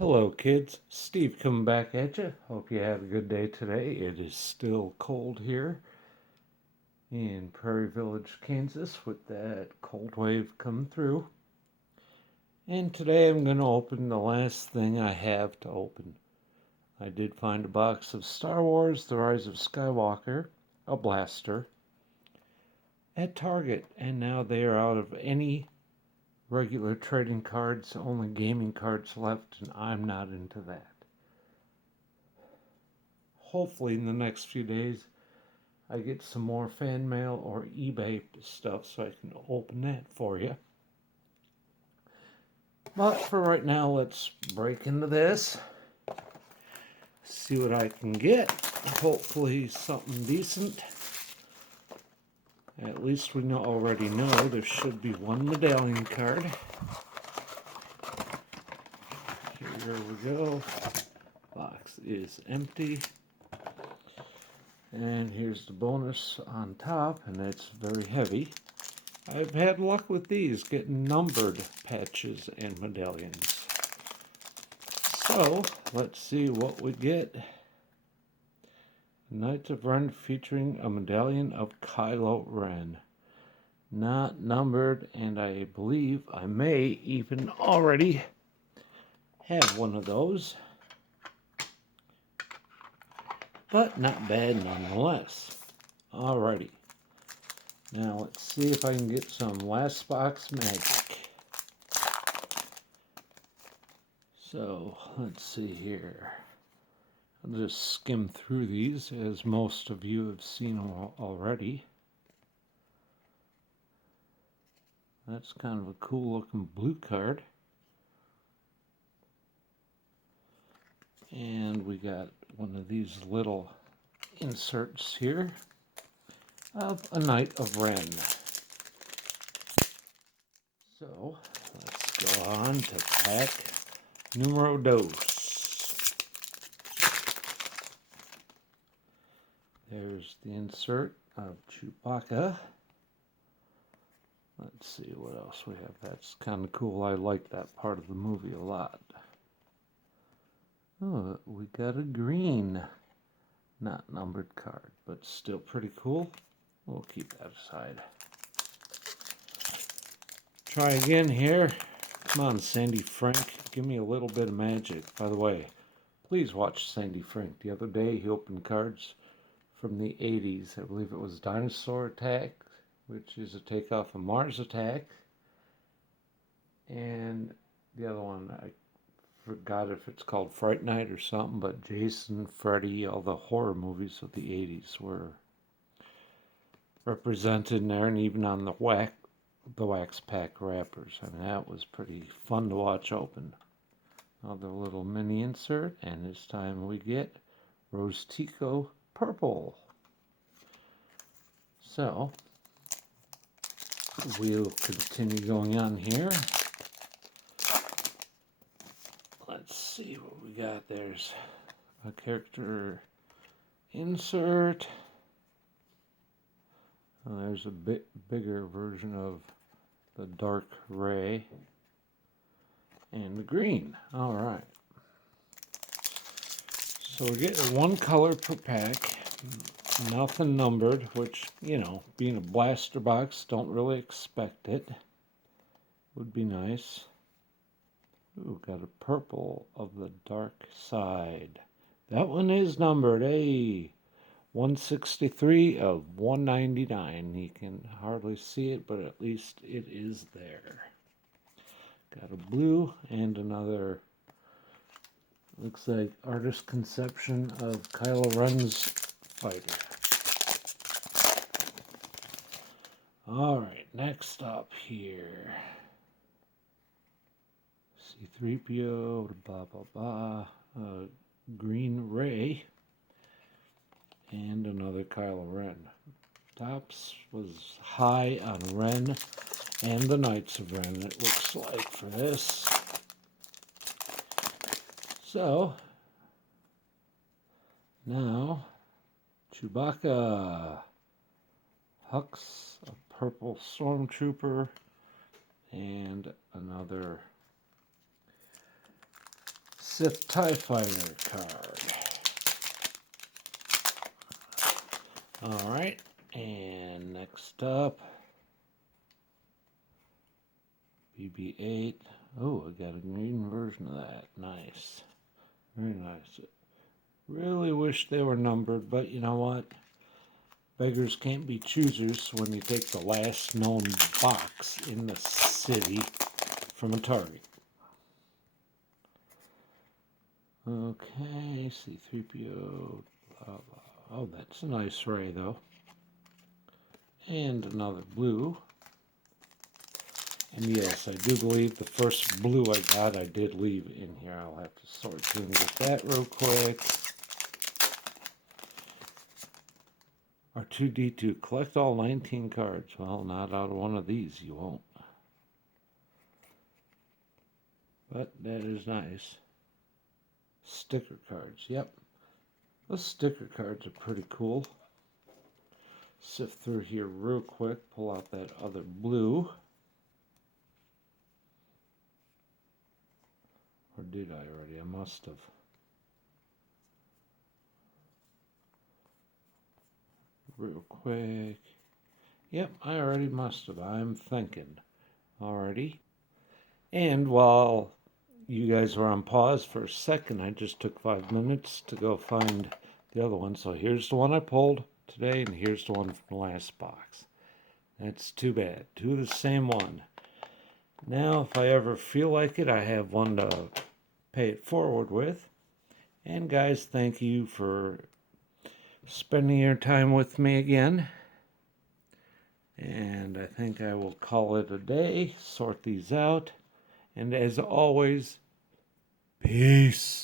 Hello kids, Steve coming back at you. Hope you had a good day today. It is still cold here in Prairie Village, Kansas with that cold wave coming through. And today I'm going to open the last thing I have to open. I did find a box of Star Wars, The Rise of Skywalker, a blaster, at Target, and now they are out of any regular trading cards, only gaming cards left, and I'm not into that. Hopefully in the next few days I get some more fan mail or eBay stuff so I can open that for you. But for right now, let's break into this, see what I can get. Hopefully something decent. At least we already know there should be one medallion card. Here we go. Box is empty. And here's the bonus on top, and it's very heavy. I've had luck with these, getting numbered patches and medallions. So, let's see what we get. Knights of Ren featuring a medallion of Kylo Ren. Not numbered, and I believe I may even already have one of those. But not bad nonetheless. Alrighty. Now let's see if I can get some last box magic. So let's see here. I'll just skim through these as most of you have seen them already. That's kind of a cool looking blue card. And we got one of these little inserts here of a Knight of Ren. So let's go on to pack numero dos. There's the insert of Chewbacca. Let's see what else we have. That's kind of cool. I like that part of the movie a lot. Oh, we got a green, not numbered card, but still pretty cool. We'll keep that aside. Try again here. Come on, Sandy Frank. Give me a little bit of magic. By the way, please watch Sandy Frank. The other day he opened cards from the 80s. I believe it was Dinosaur Attack, which is a takeoff of Mars Attack. And the other one, I forgot if it's called Fright Night or something, but Jason, Freddy, all the horror movies of the 80s were represented in there, and even on the wax pack wrappers. I mean, that was pretty fun to watch open. Another little mini insert, and this time we get Rose Tico Purple. So, we'll continue going on here. Let's see what we got. There's a character insert. There's a bit bigger version of the dark Ray and the green. All right. So we get one color per pack, nothing numbered, which, you know, being a blaster box, don't really expect it. Would be nice. Ooh, got a purple of the dark side. That one is numbered. Hey, 163 of 199. You can hardly see it, but at least it is there. Got a blue and another, looks like artist conception of Kylo Ren's fighter. Alright, next up here. C-3PO, blah blah blah, Green Ray, and another Kylo Ren. Tops was high on Ren and the Knights of Ren, it looks like, for this. So, now, Chewbacca, Hux, a purple stormtrooper, and another Sith TIE Fighter card. Alright, and next up, BB-8. Oh, I got a green version of that. Nice. Very nice. Really wish they were numbered, but you know what? Beggars can't be choosers when you take the last known box in the city from a Target. Okay, C-3PO, blah, blah. Oh, that's a nice ray, though. And another blue. And yes, I do believe the first blue I got, I did leave in here. I'll have to sort through and get that real quick. R2-D2, collect all 19 cards. Well, not out of one of these, you won't. But that is nice. Sticker cards, yep. Those sticker cards are pretty cool. Sift through here real quick, pull out that other blue. Or did I already? I must have. Real quick. Yep, I already must have. I'm thinking. Alrighty. And while you guys were on pause for a second, I just took 5 minutes to go find the other one. So here's the one I pulled today, and here's the one from the last box. That's too bad. Two of the same one. Now, if I ever feel like it, I have one to pay it forward with. And guys, thank you for spending your time with me again. And I think I will call it a day, sort these out. And as always, peace.